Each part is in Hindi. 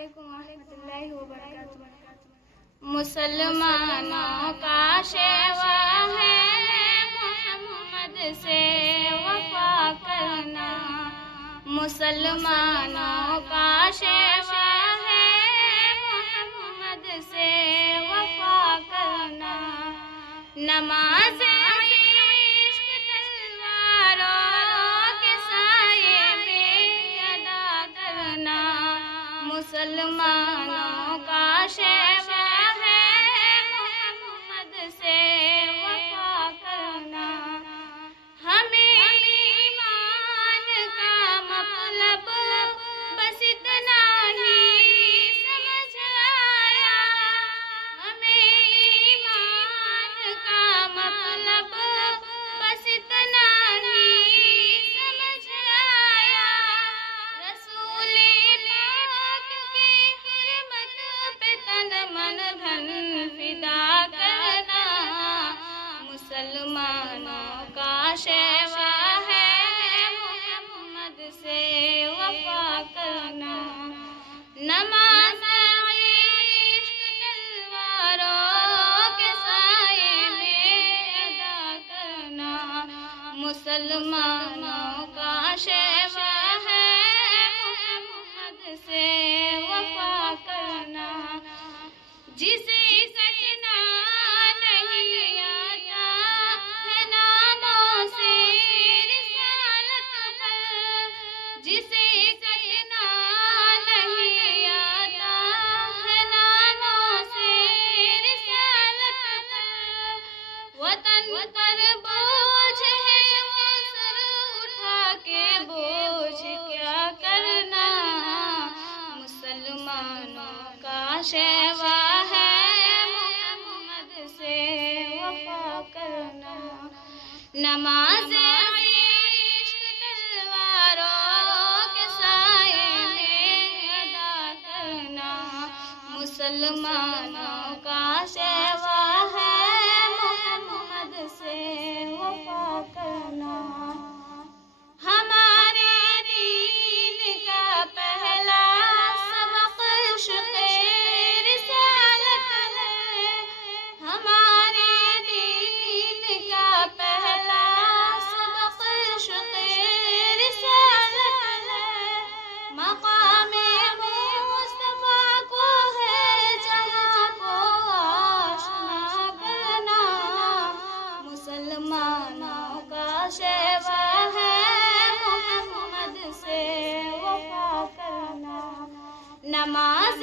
वालेकुम रहमतुल्लाहि व बरकातुहू। मुसलमानों का शेवा है मोहम्मद से वफा करना। मुसलमानों का शेवा है मोहम्मद से वफा करना। नमाज मुसलमानों का शेवा है मोहम्मद से वफा करना। हमें ईमान का मतलब बस इतना ही समझ आया। हमें ईमान का मतलब बस इतना ही समझ आया। रसूल तन मन धन फिदा करना। मुसलमानों का शेवा है मोहम्मद से वफा करना। नमाज इश्क तलवारों के साए में अदा करना। मुसलमानों का शेवा है मोहम्मद से वफा करना। जिसे कटना नहीं आता है नामों से रिसालत पर। जिसे कटना नहीं आता है नामों से रिसालत पर। वतन पर बोझ है वो सर उठा के बोझ क्या करना। मुसलमानों का शेवा करना। नमाज इश्क तलवारों के साए में अदा करना। मुसलमानों का शेवा है मोहम्मद से वफा करना। हमारे दीन का पहला सबक इश्क़ रिसालत है। हमारे पहला सबक इश्क़ रिसालत है। मक़ामे मुस्तफ़ा को है जहाँ को आशना करना। मुसलमानों का शेवा है मोहम्मद से वफा करना। नमाज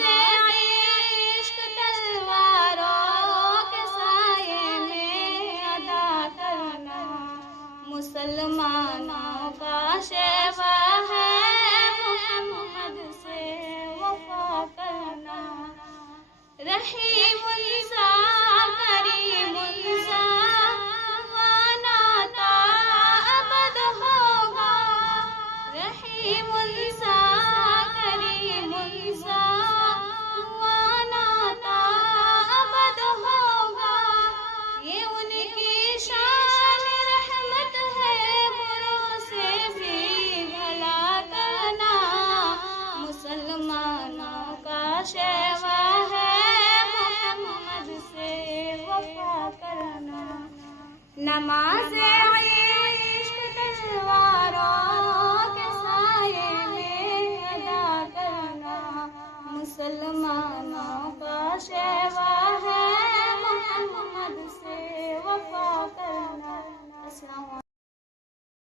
इश्क तलवारों के साए में अदा करना। मुसलमानों का शेवा है मोहम्मद से वफा करना। रहीमुन्सा करीमुन्सा वानाता अबद होगा। रहीमुन्सा करीमुन्सा वानाता अबद होगा। ये उनकी शान रहमत है बुरों से भी भला करना। मुसलमानों का शेवा है मोहम्मद से वफा करना। नमाज इश्क तलवारों के साए में अदा करना। मुसलमानों